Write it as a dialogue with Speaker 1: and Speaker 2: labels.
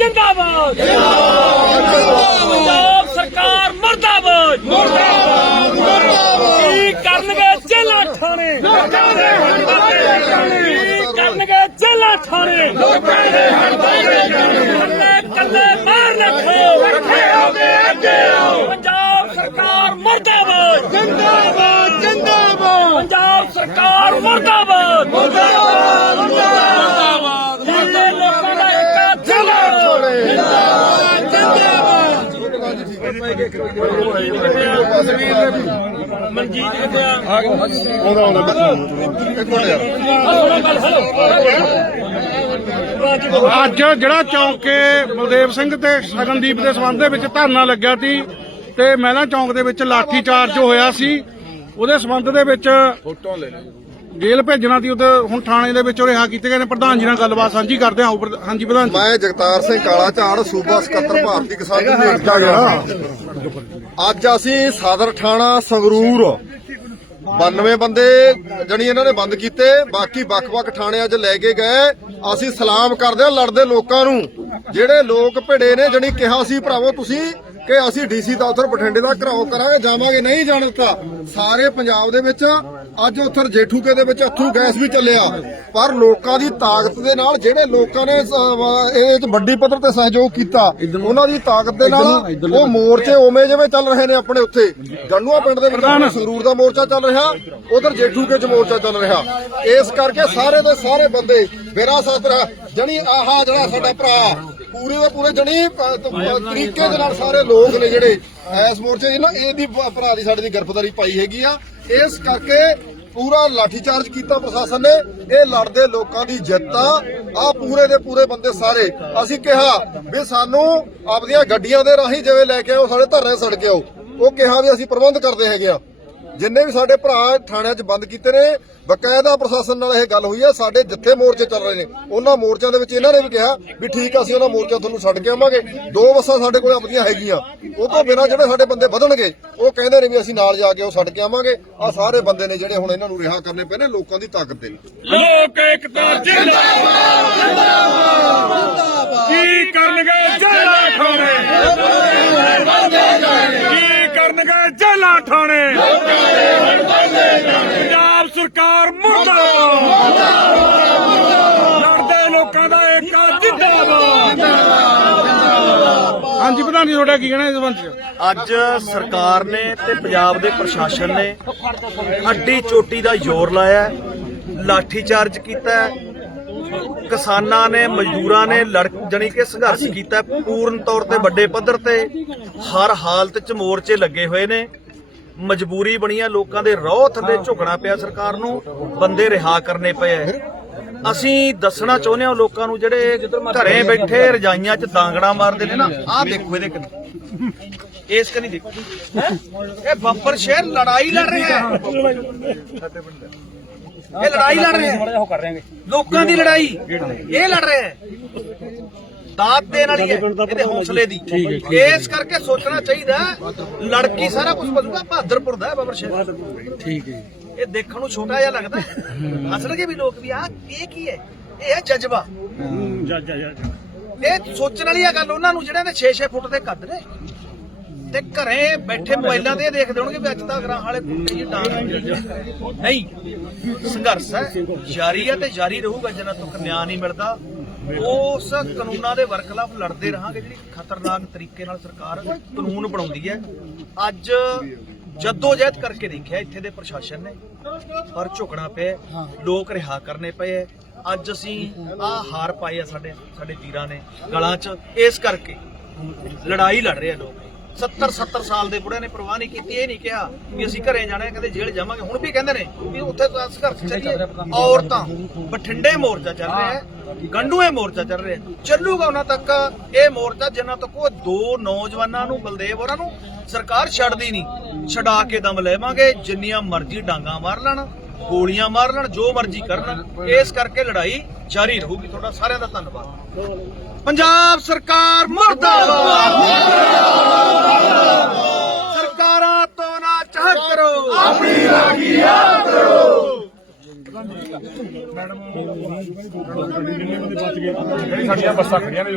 Speaker 1: ਜਿੰਦਾਬਾਦ। ਪੰਜਾਬ ਸਰਕਾਰ ਮਰਦਾਬਾਦ। ਮਰਦਾਬਾਦ ਕੀ ਕਰਨਗੇ ਜੇਲਾਂ ਠਾਣੇ ਲੋਕਾਂ ਦੇ ਹੜਤਾਲੇ ਜਾਣੇ ਕੀ ਕਰਨਗੇ ਜੇਲਾਂ ਠਾਣੇ ਲੋਕਾਂ ਦੇ ਹੜਤਾਲੇ ਜਾਣੇ ਕੱਲੇ ਕੱਲੇ ਮਾਰ ਰੱਖੋ ਰੱਖੇ ਹੋਗੇ ਅੱਗੇ ਆਓ ਪੰਜਾਬ ਸਰਕਾਰ ਮਰਦਾਬਾਦ। ਜਿੰਦਾਬਾਦ ਜਿੰਦਾਬਾਦ। ਪੰਜਾਬ ਸਰਕਾਰ ਮਰਦਾਬਾਦ। ਮਨਜੀਤ ਕਿੱਥੇ ਆ
Speaker 2: ਆਉਂਦਾ ਆਉਂਦਾ ਅੱਜ ਜਿਹੜਾ ਚੌਂਕੇ ਬਲਦੇਵ ਸਿੰਘ ਤੇ ਸ਼ਗਨਦੀਪ ਦੇ ਸੰਬੰਧ ਦੇ ਵਿੱਚ ਧਰਨਾ ਲੱਗਿਆ ਸੀ ਤੇ ਮਹਿਲਾ ਚੌਂਕ ਦੇ ਵਿੱਚ ਲਾਠੀ ਚਾਰਜ ਹੋਇਆ ਸੀ, ਉਹਦੇ ਸੰਬੰਧ ਦੇ ਵਿੱਚ ਫੋਟੋ ਲੈ ਜੇਲ੍ਹ ਭੇਜਣਾ ਸੀ ਉਹਦੇ ਹੁਣ ਥਾਣੇ ਦੇ ਵਿੱਚ ਰਿਹਾ, ਕੀਤੇ ਗਏ ਨੇ, ਪ੍ਰਧਾਨ ਜੀ ਨਾਲ ਗੱਲਬਾਤ ਸਾਂਝੀ ਕਰਦੇ ਹਾਂ, ਉੱਪਰ- ਹਾਂਜੀ, ਪ੍ਰਧਾਨ ਜੀ।
Speaker 3: ਮੈਂ ਜਗਤਾਰ ਸਿੰਘ ਕਾਲਾ ਝਾੜ ਸੂਬਾ ਸਕੱਤਰ ਭਾਰਤੀ ਕਿਸਾਨ ਯੂਨੀਅਨ ਏਕਤਾ ਅੱਜ ਅਸੀਂ ਸਦਰ ਥਾਣਾ ਸੰਗਰੂਰ 92 ਬੰਦੇ ਜਣੀ ਇਹਨਾਂ ਨੇ ਬੰਦ ਕੀਤੇ, ਬਾਕੀ ਵੱਖ-ਵੱਖ ਥਾਣੇ ਅੱਜ ਲੈ ਕੇ ਗਏ। ਅਸੀਂ ਸਲਾਮ ਕਰਦੇ ਹਾਂ ਲੜਦੇ ਲੋਕਾਂ ਨੂੰ। ਜਿਹੜੇ ਲੋਕ ਭਿੜੇ ਨੇ, ਜਣੀ ਕਿਹਾ ਸੀ, ਭਰਾਵੋ ਤੁਸੀਂ, ਕਿ ਅਸੀਂ ਡੀਸੀ ਦਫ਼ਤਰ ਬਠਿੰਡੇ ਦਾ ਘਰਾਓ ਕਰਾਂਗੇ, ਜਾਵਾਂਗੇ, ਨਹੀਂ ਜਾਣ ਦਿੱਤਾ। ਸਾਰੇ ਪੰਜਾਬ ਦੇ ਵਿੱਚ ਅੱਜ ਉੱਥਰ ਜੇਠੂਕੇ ਦੇ ਵਿੱਚ ਅਥਰੂ ਗੈਸ ਵੀ ਚੱਲਿਆ। ਪਰ ਲੋਕਾਂ ਦੀ ਤਾਕਤ ਦੇ ਨਾਲ ਜਿਹੜੇ ਲੋਕਾਂ ਨੇ ਇਹ ਚ ਵੱਡੀ ਪੱਧਰ ਤੇ ਸਹਿਯੋਗ ਕੀਤਾ ਉਹਨਾਂ ਦੀ ਤਾਕਤ ਦੇ ਨਾਲ ਉਹ ਮੋਰਚੇ ਉਵੇਂ ਜਿਵੇਂ ਚੱਲ ਰਹੇ ਨੇ ਆਪਣੇ ਉੱਥੇ। ਗੰਨੂਆ ਪਿੰਡ ਦੇ ਵਿੱਚ ਸੰਗਰੂਰ ਦਾ ਮੋਰਚਾ ਚੱਲ ਰਿਹਾ ਉਧਰ ਜੇਠੂਕੇ ਚ ਮੋਰਚਾ ਚੱਲ ਰਿਹਾ। ਇਸ ਕਰਕੇ ਸਾਰੇ ਦੇ ਸਾਰੇ ਬੰਦੇ ਮੇਰਾ ਸਾਥਰਾ ਜਣੀ ਆਹਾ ਜਿਹੜਾ ਸਾਡਾ ਭਰਾ ਪੂਰੇ ਦੇ ਪੂਰੇ ਜਣੀ ਤਰੀਕੇ ਦੇ ਨਾਲ ਸਾਰੇ ਲੋਕ ਨੇ ਜਿਹੜੇ ਐਸ ਮੋਰਚੇ 'ਚ ਨਾ ਇਹਦੀ ਭਰਾ ਦੀ ਸਾਡੇ ਦੀ ਗ੍ਰਿਫਤਾਰੀ ਪਾਈ ਹੈਗੀ ਆ। ਇਸ ਕਰਕੇ ਪੂਰਾ ਲਾਠੀਚਾਰਜ ਕੀਤਾ ਪ੍ਰਸ਼ਾਸਨ ਨੇ। ਇਹ ਲੜਦੇ ਲੋਕਾਂ ਦੀ ਜਿੱਤ ਆ। ਆ ਪੂਰੇ ਦੇ ਪੂਰੇ ਬੰਦੇ ਸਾਰੇ। ਅਸੀਂ ਕਿਹਾ ਵੀ ਸਾਨੂੰ ਆਪਦੀਆਂ ਗੱਡੀਆਂ ਦੇ ਰਾਹੀਂ ਜਿਵੇਂ ਲੈ ਕੇ ਆਓ, ਸਾਡੇ ਧਰਨੇ ਸੜ ਕੇ ਆਓ। ਉਹ ਕਿਹਾ ਵੀ ਅਸੀਂ ਪ੍ਰਬੰਧ ਕਰਦੇ ਹੈਗੇ ਆ। ਜਿੰਨੇ ਵੀ ਸਾਡੇ ਭਰਾ ਥਾਣਿਆਂ 'ਚ ਬੰਦ ਕੀਤੇ ਨੇ ਬਕਾਇਦਾ ਪ੍ਰਸ਼ਾਸਨ ਨਾਲ ਇਹ ਗੱਲ ਹੋਈ ਹੈ ਸਾਡੇ ਜਿੱਥੇ ਮੋਰਚੇ ਚੱਲ ਰਹੇ ਨੇ ਉਹਨਾਂ ਮੋਰਚਿਆਂ ਦੇ ਵਿੱਚ ਇਹਨਾਂ ਨੇ ਵੀ ਕਿਹਾ ਵੀ ਠੀਕ ਆ, ਅਸੀਂ ਉਹਨਾਂ ਮੋਰਚਾ ਤੁਹਾਨੂੰ ਛੱਡ ਕੇ ਆਵਾਂਗੇ। ਦੋ ਬੱਸਾਂ ਸਾਡੇ ਕੋਲ ਆਪਣੀਆਂ ਹੈਗੀਆਂ ਉਹ ਤੋਂ ਬਿਨਾਂ ਜਿਹੜੇ ਸਾਡੇ ਬੰਦੇ ਵਧਣਗੇ ਉਹ ਕਹਿੰਦੇ ਨੇ ਵੀ ਅਸੀਂ ਨਾਲ ਜਾ ਕੇ ਉਹ ਛੱਡ ਕੇ ਆਵਾਂਗੇ। ਆ ਸਾਰੇ ਬੰਦੇ ਨੇ ਜਿਹੜੇ ਹੁਣ ਇਹਨਾਂ ਨੂੰ ਰਿਹਾ ਕਰਨੇ ਪਏ ਨੇ ਲੋਕਾਂ ਦੀ ਤਾਕਤ ਦੇ
Speaker 1: ਲੋਕ ਏਕਤਾ ਜਿੰਦਾਬਾਦ ਕੀ ਕਰਨਗੇ ਜੇਲਾਂ ਠਾਣੇ ਕੀ ਕਰਨਗੇ ਜੇਲਾਂ ਠਾਣੇ। ਪੰਜਾਬ ਸਰਕਾਰ ਮੁਰਦਾਬਾਦ। ਲੜਦੇ ਲੋਕਾਂ ਦਾ ਏਕਾ ਜਿੰਦਾਬਾਦ।
Speaker 2: ਹਾਂਜੀ ਪ੍ਰਧਾਨ ਜੀ ਤੁਹਾਡਾ ਕੀ ਕਹਿਣਾ ਇਸ ਸੰਬੰਧ 'ਚ?
Speaker 4: ਅੱਜ ਸਰਕਾਰ ਨੇ ਤੇ ਪੰਜਾਬ ਦੇ ਪ੍ਰਸ਼ਾਸਨ ਨੇ ਅੱਡੀ ਚੋਟੀ ਦਾ ਜ਼ੋਰ ਲਾਇਆ ਹੈ, ਲਾਠੀ ਚਾਰਜ ਕੀਤਾ ਹੈ, ਕਿਸਾਨਾਂ ਨੇ ਮਜ਼ਦੂਰਾਂ ਨੇ ਲੜ ਜਣੀ ਕਿ ਸੰਘਰਸ਼ ਕੀਤਾ ਹੈ, ਪੂਰਨ ਤੌਰ ਤੇ ਵੱਡੇ ਪੱਧਰ ਤੇ ਹਰ ਹਾਲਤ 'ਚ ਮੋਰਚੇ ਲੱਗੇ ਹੋਏ ਨੇ। ਮਜਬੂਰੀ ਬਣੀ ਹੈ ਲੋਕਾਂ ਦੇ ਰੋਹ ਥੱਲੇ ਝੁਕਣਾ ਪਿਆ ਸਰਕਾਰ ਨੂੰ, ਬੰਦੇ ਰਿਹਾ ਕਰਨੇ ਪਏ ਅਸੀਂ ਦੱਸਣਾ ਚਾਹੁੰਦੇ ਹਾਂ ਲੋਕਾਂ ਨੂੰ ਜਿਹੜੇ ਘਰੇ ਬੈਠੇ ਰਜਾਈਆਂ 'ਚ ਦਾਂਗੜਾ ਮਾਰਦੇ ਨੇ ਨਾ, ਆਹ ਦੇਖੋ ਇਹਦੇ ਕਨੀ। ਇਸ ਕਨੀ ਦੇਖੋ। ਇਹ ਬੰਪਰ ਸ਼ਹਿਰ ਲੜਾਈ ਲੜ ਰਿਹਾ ਹੈ। ਇਹ ਲੜਾਈ ਲੜ ਰਹੇ ਹੈ। ਲੋਕਾਂ ਦੀ ਲੜਾਈ, ਇਹ ਲੜ ਰਹੇ ਹੈ। ਦਾਤ ਦੇਣ ਵਾਲੀ ਹੈ ਇਹਦੇ ਹੌਸਲੇ ਦੀ। ਇਸ ਕਰਕੇ ਸੋਚਣਾ ਚਾਹੀਦਾ ਲੜਕੀ ਸਾਰਾ ਕੁਝ ਬਦਲੂਗਾ ਬਹਾਦਰਪੁਰ ਦਾ ਹੈ ਬੰਪਰ ਸ਼ਹਿਰ
Speaker 2: ਠੀਕ ਹੈ।
Speaker 4: ਇਹ ਦੇਖਣ ਨੂੰ ਛੋਟਾ ਜਿਹਾ ਲੱਗਦਾ। ਹੱਸਣਗੇ ਵੀ ਲੋਕ ਵੀ ਆ ਇਹ ਕੀ ਹੈ? ਇਹ ਹੈ ਜਜ਼ਬਾ। ਇਹ ਸੋਚਣ ਵਾਲੀ ਆ ਗੱਲ ਉਹਨਾਂ ਨੂੰ ਜਿਹੜਿਆਂ ਦੇ 6-6 ਫੁੱਟ ਦੇ ਕੱਦ ਨੇ ਤੇ ਘਰੇ ਬੈਠੇ ਮੋਬਾਈਲਾਂ ਤੇ ਇਹ ਦੇਖਦੇ ਹੋਣਗੇ ਵੀ ਅੱਜ ਤੱਕ ਗਰਾਂ ਵਾਲੇ ਕੁੱਤੇ ਜੀ ਡਾਂਗ ਨਹੀਂ ਸੰਘਰਸ਼ ਹੈ ਜਾਰੀ ਹੈ ਤੇ ਜਾਰੀ ਰਹੂਗਾ ਜਿੰਨਾ ਤੱਕ ਨਿਆਂ ਨਹੀਂ ਮਿਲਦਾ। ਉਸ ਕਾਨੂੰਨਾਂ ਦੇ ਵਰਖਲਾਫ ਲੜਦੇ ਰਹਾਂਗੇ ਜਿਹੜੀ ਖਤਰਨਾਕ ਤਰੀਕੇ ਨਾਲ ਸਰਕਾਰ ਕਾਨੂੰਨ ਬਣਾਉਂਦੀ ਹੈ। ਅੱਜ ਜੱਦੋ ਜਹਿਦ ਕਰਕੇ ਦੇਖਿਆ ਇੱਥੇ ਦੇ ਪ੍ਰਸ਼ਾਸਨ ਨੇ। ਪਰ ਝੁਕਣਾ ਪਿਆ ਲੋਕ ਰਿਹਾ ਕਰਨੇ ਪਏ ਅੱਜ ਅਸੀਂ ਆ ਹਾਰ ਪਾਏ ਆ ਸਾਡੇ ਸਾਡੇ ਵੀਰਾਂ ਨੇ ਗਲਾਂ 'ਚ। ਇਸ ਕਰਕੇ ਲੜਾਈ ਲੜ ਰਹੇ ਆ ਲੋਕ। 70 70 ਸਾਲ ਦੇ ਬੁੜਿਆਂ ਨੇ ਪਰਵਾਹ ਨਹੀਂ ਕੀਤੀ ਇਹ ਨਹੀਂ ਕਿਹਾ ਵੀ ਅਸੀਂ ਘਰੇ ਜਾਣਾ ਹੈ, ਕਹਿੰਦੇ ਜੇਲ੍ਹ ਜਾਵਾਂਗੇ। ਹੁਣ ਵੀ ਕਹਿੰਦੇ ਨੇ ਵੀ ਉੱਥੇ ਤਾਂ ਸੰਘਰਸ਼ ਚੱਲੀਏ। ਔਰਤਾਂ ਬਠਿੰਡੇ ਮੋਰਚਾ ਚੱਲ ਰਿਹਾ ਹੈ ਗੰਡੂਏ ਮੋਰਚਾ ਚੱਲ ਰਿਹਾ ਹੈ। ਚੱਲੂਗਾ ਉਹਨਾਂ ਤੱਕ ਇਹ ਮੋਰਚਾ ਜਿੰਨਾ ਤੱਕ ਉਹ ਦੋ ਨੌਜਵਾਨਾਂ ਨੂੰ ਬਲਦੇਵ ਹੋਰਾਂ ਨੂੰ ਸਰਕਾਰ ਛੱਡਦੀ ਨਹੀਂ। ਛਡਾ ਕੇ ਦਮ ਲੈਵਾਂਗੇ ਜਿੰਨੀਆਂ ਮਰਜ਼ੀ ਡਾਂਗਾ ਮਾਰ ਲੈਣ। ਗੋਲੀਆਂ ਮਾਰ ਲੈਣ ਜੋ ਮਰਜ਼ੀ ਕਰਨ ਇਸ ਕਰਕੇ ਲੜਾਈ ਜਾਰੀ ਰਹੂਗੀ। ਤੁਹਾਡਾ ਸਾਰਿਆਂ ਦਾ ਧੰਨਵਾਦ। ਪੰਜਾਬ ਸਰਕਾਰ ਮਰਦਾਬਾਦ। ਸਰਕਾਰਾਂ ਤੋਂ ਨਾ ਚਾਹ ਕਰੋ। ਆਪਣੀ ਰਾਖੀ ਆਪ ਕਰੋ।
Speaker 2: ਸਾਡੀਆਂ ਬੱਸਾਂ ਖੜੀਆਂ ਨੇ